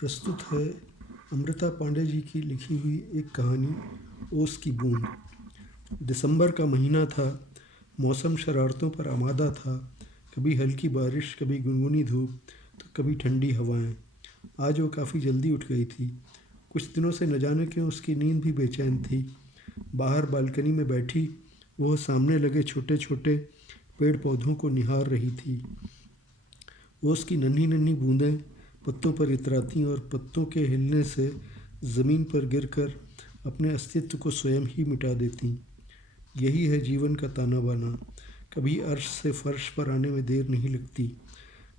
प्रस्तुत है अमृता पांडे जी की लिखी हुई एक कहानी, ओस की बूंद। दिसंबर का महीना था। मौसम शरारतों पर आमादा था। कभी हल्की बारिश, कभी गुनगुनी धूप, तो कभी ठंडी हवाएं। आज वो काफ़ी जल्दी उठ गई थी। कुछ दिनों से न जाने क्यों उसकी नींद भी बेचैन थी। बाहर बालकनी में बैठी वो सामने लगे छोटे छोटे पेड़ पौधों को निहार रही थी। ओस की नन्ही नन्ही बूंदें पत्तों पर इतराती और पत्तों के हिलने से ज़मीन पर गिरकर अपने अस्तित्व को स्वयं ही मिटा देती। यही है जीवन का ताना बाना। कभी अर्श से फर्श पर आने में देर नहीं लगती।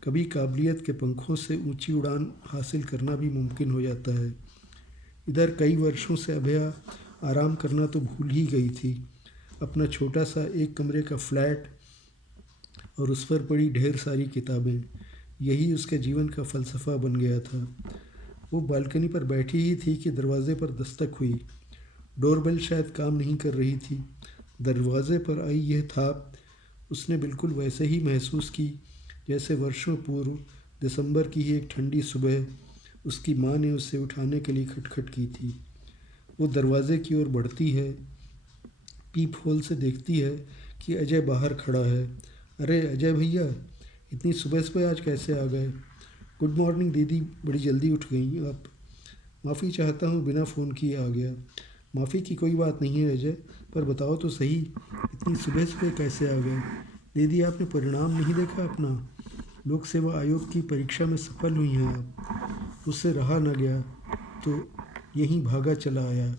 कभी काबिलियत के पंखों से ऊंची उड़ान हासिल करना भी मुमकिन हो जाता है। इधर कई वर्षों से अभया आराम करना तो भूल ही गई थी। अपना छोटा सा एक कमरे का फ्लैट और उस पर पड़ी ढेर सारी किताबें, यही उसके जीवन का फ़लसफ़ा बन गया था। वो बालकनी पर बैठी ही थी कि दरवाज़े पर दस्तक हुई। डोरबेल शायद काम नहीं कर रही थी। दरवाज़े पर आई यह थाप उसने बिल्कुल वैसे ही महसूस की जैसे वर्षों पूर्व दिसंबर की ही एक ठंडी सुबह उसकी माँ ने उसे उठाने के लिए खटखट की थी। वो दरवाज़े की ओर बढ़ती है, पीप होल से देखती है कि अजय बाहर खड़ा है। अरे अजय भैया, इतनी सुबह सुबह आज कैसे आ गए? गुड मॉर्निंग दीदी, बड़ी जल्दी उठ गई आप। माफ़ी चाहता हूँ, बिना फ़ोन किए आ गया। माफ़ी की कोई बात नहीं है अजय, पर बताओ तो सही, इतनी सुबह सुबह कैसे आ गए? दीदी, आपने परिणाम नहीं देखा अपना? लोक सेवा आयोग की परीक्षा में सफल हुई हैं आप। उससे रहा न गया तो यहीं भागा चला आया।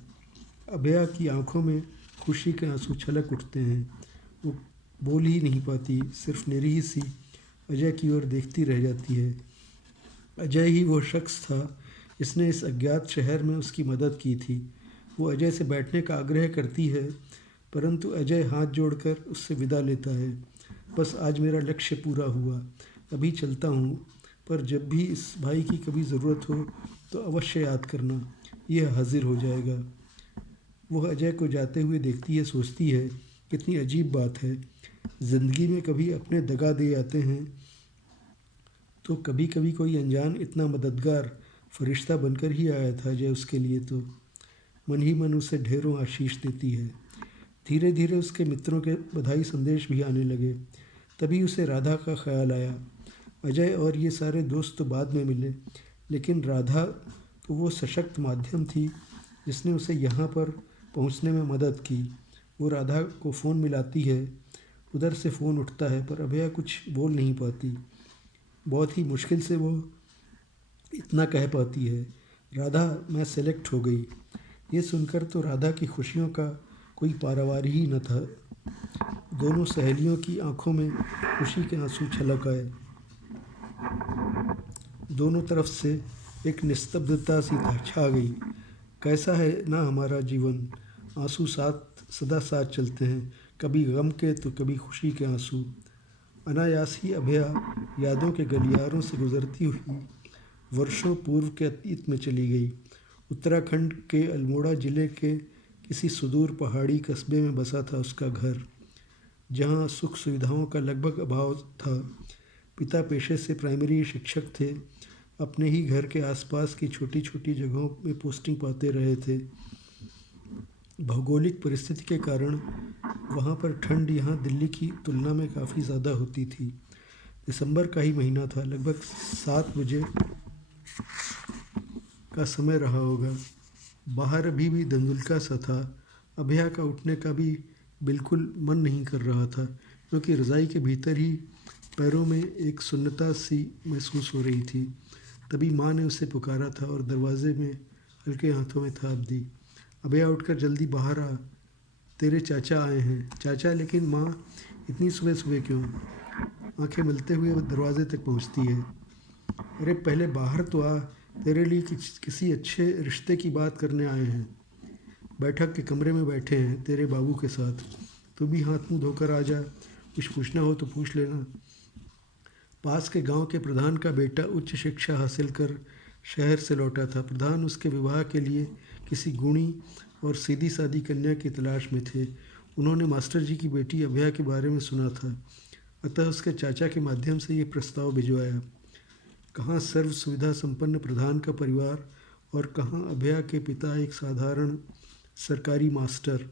अभया की आंखों में खुशी के आंसू छलक उठते हैं। वो बोल ही नहीं पाती, सिर्फ निरीह सी अजय की ओर देखती रह जाती है। अजय ही वो शख्स था जिसने इस अज्ञात शहर में उसकी मदद की थी। वो अजय से बैठने का आग्रह करती है, परंतु अजय हाथ जोड़कर उससे विदा लेता है। बस आज मेरा लक्ष्य पूरा हुआ, अभी चलता हूँ, पर जब भी इस भाई की कभी ज़रूरत हो तो अवश्य याद करना, यह हाजिर हो जाएगा। वह अजय को जाते हुए देखती है, सोचती है कितनी अजीब बात है। ज़िंदगी में कभी अपने दगा दे जाते हैं तो कभी कभी कोई अनजान इतना मददगार फरिश्ता बनकर ही आया था अजय उसके लिए। तो मन ही मन उसे ढेरों आशीष देती है। धीरे धीरे उसके मित्रों के बधाई संदेश भी आने लगे। तभी उसे राधा का ख्याल आया। अजय और ये सारे दोस्त तो बाद में मिले, लेकिन राधा तो वो सशक्त माध्यम थी जिसने उसे यहाँ पर पहुँचने में मदद की। वो राधा को फ़ोन मिलाती है। उधर से फ़ोन उठता है, पर अभया कुछ बोल नहीं पाती। बहुत ही मुश्किल से वो इतना कह पाती है, राधा, मैं सेलेक्ट हो गई। ये सुनकर तो राधा की खुशियों का कोई पारावार ही न था। दोनों सहेलियों की आंखों में खुशी के आंसू छलक आए। दोनों तरफ से एक निस्तब्धता सी छा गई। कैसा है ना हमारा जीवन, आंसू साथ सदा साथ चलते हैं, कभी गम के तो कभी खुशी के आंसू। अनायास ही अभया यादों के गलियारों से गुजरती हुई वर्षों पूर्व के अतीत में चली गई। उत्तराखंड के अल्मोड़ा ज़िले के किसी सुदूर पहाड़ी कस्बे में बसा था उसका घर, जहाँ सुख सुविधाओं का लगभग अभाव था। पिता पेशे से प्राइमरी शिक्षक थे। अपने ही घर के आसपास की छोटी छोटी जगहों में पोस्टिंग पाते रहे थे। भौगोलिक परिस्थिति के कारण वहाँ पर ठंड यहाँ दिल्ली की तुलना में काफ़ी ज़्यादा होती थी। दिसंबर का ही महीना था। लगभग 7 बजे का समय रहा होगा। बाहर अभी भी धुंधलका सा था। अभया का उठने का भी बिल्कुल मन नहीं कर रहा था, क्योंकि रज़ाई के भीतर ही पैरों में एक सुन्नता सी महसूस हो रही थी। तभी माँ ने उसे पुकारा था और दरवाजे में हल्के हाथों में थाप दी। अभया उठकर जल्दी बाहर आ, तेरे चाचा आए हैं। चाचा? लेकिन माँ, इतनी सुबह सुबह क्यों? आंखें मलते हुए वह दरवाजे तक पहुँचती है। अरे पहले बाहर तो आ, तेरे लिए किसी अच्छे रिश्ते की बात करने आए हैं। बैठक के कमरे में बैठे हैं तेरे बाबू के साथ। तू भी हाथ मुंह धोकर आ जा, कुछ पूछना हो तो पूछ लेना। पास के गांव के प्रधान का बेटा उच्च शिक्षा हासिल कर शहर से लौटा था। प्रधान उसके विवाह के लिए किसी गुणी और सीधी सादी कन्या की तलाश में थे। उन्होंने मास्टर जी की बेटी अभया के बारे में सुना था, अतः उसके चाचा के माध्यम से ये प्रस्ताव भिजवाया। कहाँ सर्व सुविधा संपन्न प्रधान का परिवार और कहाँ अभया के पिता एक साधारण सरकारी मास्टर।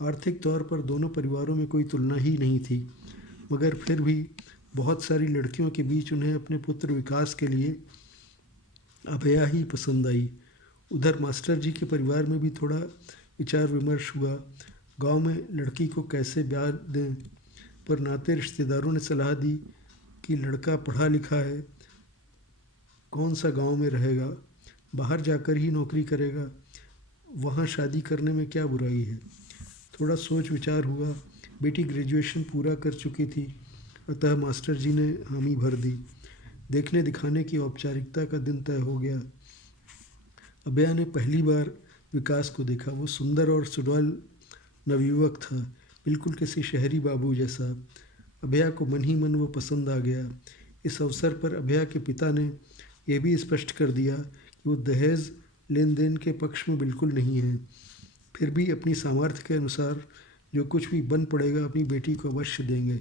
आर्थिक तौर पर दोनों परिवारों में कोई तुलना ही नहीं थी, मगर फिर भी बहुत सारी लड़कियों के बीच उन्हें अपने पुत्र विकास के लिए अभया ही पसंद आई। उधर मास्टर जी के परिवार में भी थोड़ा विचार विमर्श हुआ। गांव में लड़की को कैसे ब्याह दें, पर नाते रिश्तेदारों ने सलाह दी कि लड़का पढ़ा लिखा है, कौन सा गांव में रहेगा, बाहर जाकर ही नौकरी करेगा, वहाँ शादी करने में क्या बुराई है। थोड़ा सोच विचार हुआ। बेटी ग्रेजुएशन पूरा कर चुकी थी, अतः मास्टर जी ने हामी भर दी। देखने दिखाने की औपचारिकता का दिन तय हो गया। अभया ने पहली बार विकास को देखा। वो सुंदर और सुडौल नवयुवक था, बिल्कुल किसी शहरी बाबू जैसा। अभया को मन ही मन वो पसंद आ गया। इस अवसर पर अभया के पिता ने यह भी स्पष्ट कर दिया कि वो दहेज लेन देन के पक्ष में बिल्कुल नहीं है, फिर भी अपनी सामर्थ्य के अनुसार जो कुछ भी बन पड़ेगा अपनी बेटी को अवश्य देंगे।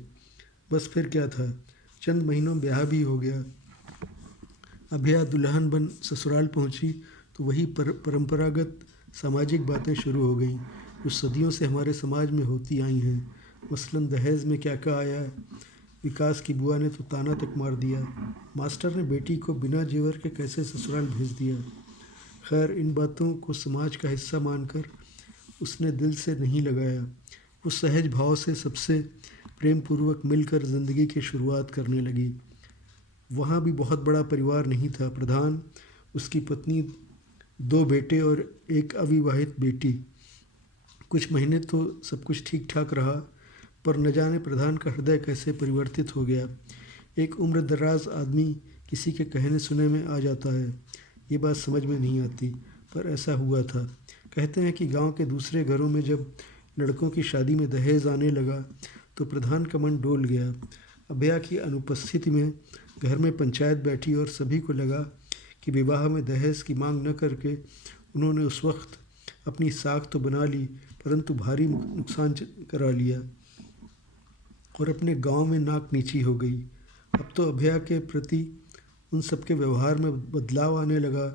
बस फिर क्या था, चंद महीनों में ब्याह भी हो गया। अभया दुल्हन बन ससुराल पहुंची तो वही परंपरागत सामाजिक बातें शुरू हो गईं जो सदियों से हमारे समाज में होती आई हैं। मसलन दहेज में क्या क्या आया। विकास की बुआ ने तो ताना तक मार दिया। मास्टर ने बेटी को बिना जेवर के कैसे ससुराल भेज दिया। खैर, इन बातों को समाज का हिस्सा मानकर उसने दिल से नहीं लगाया। वो सहज भाव से सबसे प्रेम पूर्वक मिलकर ज़िंदगी की शुरुआत करने लगी। वहाँ भी बहुत बड़ा परिवार नहीं था। प्रधान, उसकी पत्नी, 2 बेटे और एक अविवाहित बेटी। कुछ महीने तो सब कुछ ठीक ठाक रहा, पर न जाने प्रधान का हृदय कैसे परिवर्तित हो गया। एक उम्र दराज आदमी किसी के कहने सुने में आ जाता है, ये बात समझ में नहीं आती, पर ऐसा हुआ था। कहते हैं कि गांव के दूसरे घरों में जब लड़कों की शादी में दहेज आने लगा तो प्रधान का मन डोल गया। अभया की अनुपस्थिति में घर में पंचायत बैठी और सभी को लगा कि विवाह में दहेज की मांग न करके उन्होंने उस वक्त अपनी साख तो बना ली, परंतु भारी नुकसान करा लिया और अपने गांव में नाक नीची हो गई। अब तो अभया के प्रति उन सबके व्यवहार में बदलाव आने लगा,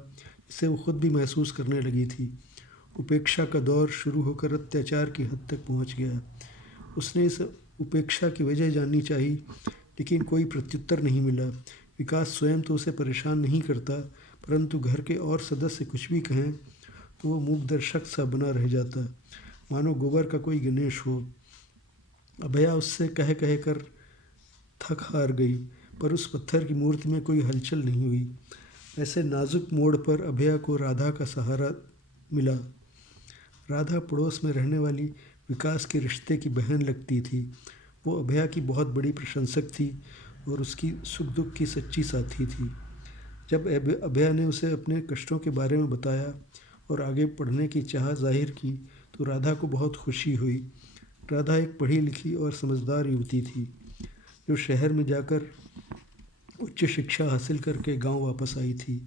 जिसे वो खुद भी महसूस करने लगी थी। उपेक्षा का दौर शुरू होकर अत्याचार की हद तक पहुंच गया। उसने इस उपेक्षा की वजह जाननी चाहिए, लेकिन कोई प्रत्युत्तर नहीं मिला। विकास स्वयं तो उसे परेशान नहीं करता, परंतु घर के और सदस्य कुछ भी कहें तो वो मूक दर्शक सा बना रह जाता, मानो गोबर का कोई गणेश हो। अभया उससे कह कह कर थक हार गई, पर उस पत्थर की मूर्ति में कोई हलचल नहीं हुई। ऐसे नाजुक मोड़ पर अभया को राधा का सहारा मिला। राधा पड़ोस में रहने वाली विकास के रिश्ते की बहन लगती थी। वो अभया की बहुत बड़ी प्रशंसक थी और उसकी सुख दुख की सच्ची साथी थी। जब अभया ने उसे अपने कष्टों के बारे में बताया और आगे पढ़ने की चाह जाहिर की तो राधा को बहुत खुशी हुई। राधा एक पढ़ी लिखी और समझदार युवती थी, जो शहर में जाकर उच्च शिक्षा हासिल करके गांव वापस आई थी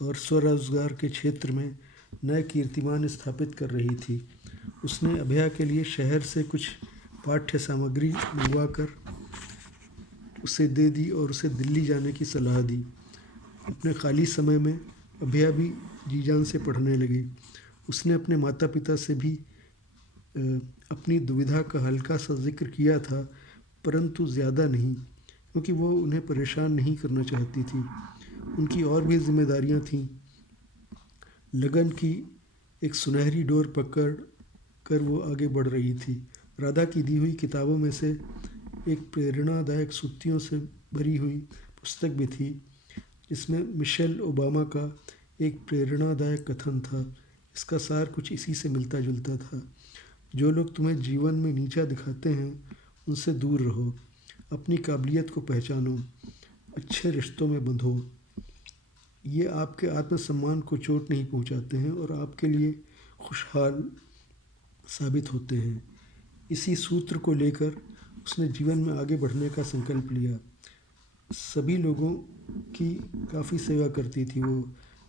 और स्वरोजगार के क्षेत्र में नए कीर्तिमान स्थापित कर रही थी। उसने अभया के लिए शहर से कुछ पाठ्य सामग्री मंगवा कर उसे दे दी और उसे दिल्ली जाने की सलाह दी। अपने खाली समय में अभया भी जी जान से पढ़ने लगी। उसने अपने माता पिता से भी अपनी दुविधा का हल्का सा जिक्र किया था, परंतु ज़्यादा नहीं, क्योंकि वो उन्हें परेशान नहीं करना चाहती थी। उनकी और भी जिम्मेदारियां थीं। लगन की एक सुनहरी डोर पकड़ कर वो आगे बढ़ रही थी। राधा की दी हुई किताबों में से एक प्रेरणादायक सूक्तियों से भरी हुई पुस्तक भी थी, जिसमें मिशेल ओबामा का एक प्रेरणादायक कथन था। इसका सार कुछ इसी से मिलता जुलता था। जो लोग तुम्हें जीवन में नीचा दिखाते हैं उनसे दूर रहो, अपनी काबिलियत को पहचानो, अच्छे रिश्तों में बंधो। ये आपके आत्मसम्मान को चोट नहीं पहुंचाते हैं और आपके लिए खुशहाल साबित होते हैं। इसी सूत्र को लेकर उसने जीवन में आगे बढ़ने का संकल्प लिया। सभी लोगों की काफ़ी सेवा करती थी वो,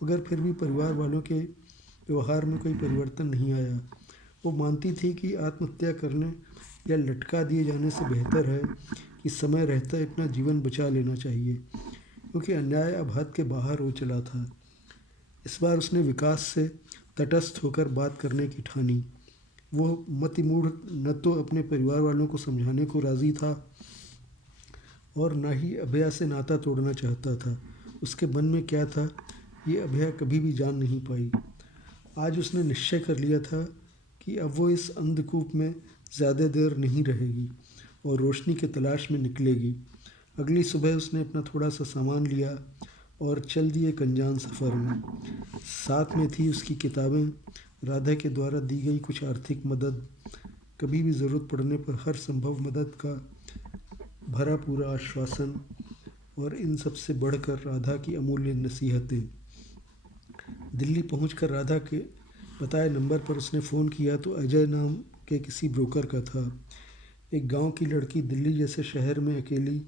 मगर फिर भी परिवार वालों के व्यवहार में कोई परिवर्तन नहीं आया। वो मानती थी कि आत्महत्या करने या लटका दिए जाने से बेहतर है कि समय रहता अपना जीवन बचा लेना चाहिए। क्योंकि अन्याय अब हद के बाहर हो चला था। इस बार उसने विकास से तटस्थ होकर बात करने की ठानी। वो मतिमूढ़ न तो अपने परिवार वालों को समझाने को राज़ी था और न ही अभया से नाता तोड़ना चाहता था। उसके मन में क्या था ये अभया कभी भी जान नहीं पाई। आज उसने निश्चय कर लिया था कि अब वो इस अंधकूप में ज़्यादा देर नहीं रहेगी और रोशनी की तलाश में निकलेगी। अगली सुबह उसने अपना थोड़ा सा सामान लिया और चल दिए एक अनजान सफ़र में। साथ में थी उसकी किताबें, राधा के द्वारा दी गई कुछ आर्थिक मदद, कभी भी ज़रूरत पड़ने पर हर संभव मदद का भरा पूरा आश्वासन और इन सब से बढ़कर राधा की अमूल्य नसीहतें। दिल्ली पहुंचकर राधा के बताए नंबर पर उसने फ़ोन किया तो अजय नाम के किसी ब्रोकर का था। एक गांव की लड़की दिल्ली जैसे शहर में अकेली,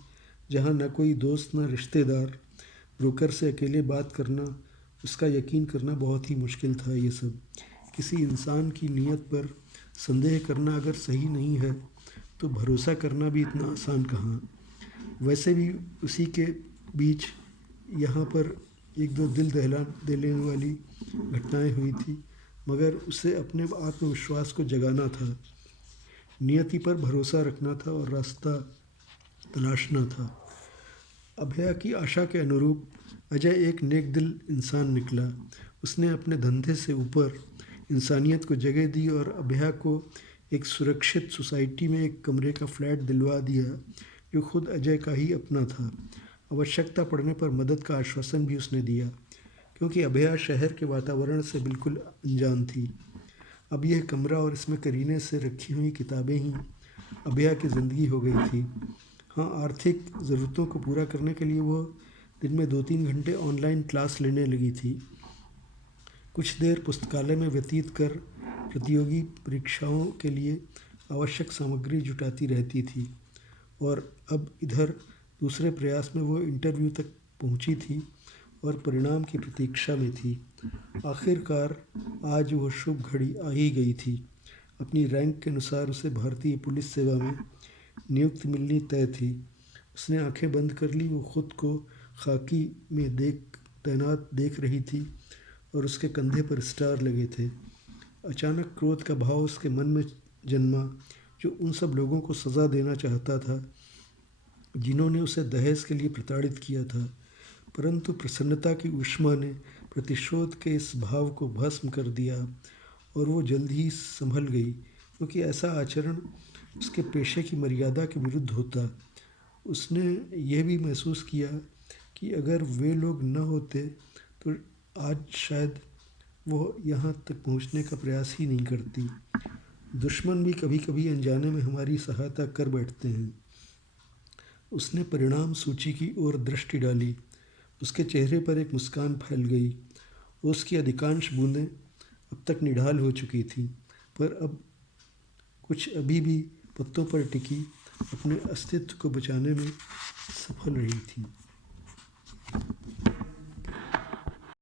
जहां न कोई दोस्त न रिश्तेदार, ब्रोकर से अकेले बात करना, उसका यकीन करना बहुत ही मुश्किल था। ये सब किसी इंसान की नीयत पर संदेह करना अगर सही नहीं है तो भरोसा करना भी इतना आसान कहाँ। वैसे भी उसी के बीच यहाँ पर एक दो दिल दहला देने वाली घटनाएं हुई थी, मगर उसे अपने आत्मविश्वास को जगाना था, नियति पर भरोसा रखना था और रास्ता तलाशना था। अभया की आशा के अनुरूप अजय एक नेक दिल इंसान निकला। उसने अपने धंधे से ऊपर इंसानियत को जगह दी और अभया को एक सुरक्षित सोसाइटी में एक कमरे का फ्लैट दिलवा दिया जो खुद अजय का ही अपना था। आवश्यकता पड़ने पर मदद का आश्वासन भी उसने दिया, क्योंकि अभया शहर के वातावरण से बिल्कुल अनजान थी। अब यह कमरा और इसमें करीने से रखी हुई किताबें ही अभया की ज़िंदगी हो गई थी। हाँ, आर्थिक ज़रूरतों को पूरा करने के लिए वो दिन में 2-3 घंटे ऑनलाइन क्लास लेने लगी थी। कुछ देर पुस्तकालय में व्यतीत कर प्रतियोगी परीक्षाओं के लिए आवश्यक सामग्री जुटाती रहती थी और अब इधर दूसरे प्रयास में वो इंटरव्यू तक पहुंची थी और परिणाम की प्रतीक्षा में थी। आखिरकार आज वो शुभ घड़ी आ ही गई थी। अपनी रैंक के अनुसार उसे भारतीय पुलिस सेवा में नियुक्ति मिलनी तय थी। उसने आंखें बंद कर ली। वो खुद को खाकी में तैनात देख रही थी और उसके कंधे पर स्टार लगे थे। अचानक क्रोध का भाव उसके मन में जन्मा, जो उन सब लोगों को सज़ा देना चाहता था जिन्होंने उसे दहेज के लिए प्रताड़ित किया था। परंतु प्रसन्नता की ऊष्मा ने प्रतिशोध के इस भाव को भस्म कर दिया और वो जल्द ही संभल गई, क्योंकि ऐसा आचरण उसके पेशे की मर्यादा के विरुद्ध होता। उसने यह भी महसूस किया कि अगर वे लोग न होते तो आज शायद वो यहाँ तक पहुँचने का प्रयास ही नहीं करती। दुश्मन भी कभी कभी अनजाने में हमारी सहायता कर बैठते हैं। उसने परिणाम सूची की ओर दृष्टि डाली। उसके चेहरे पर एक मुस्कान फैल गई। उसकी अधिकांश बूंदें अब तक निढाल हो चुकी थीं, पर अब कुछ अभी भी पत्तों पर टिकी अपने अस्तित्व को बचाने में सफल रही थीं।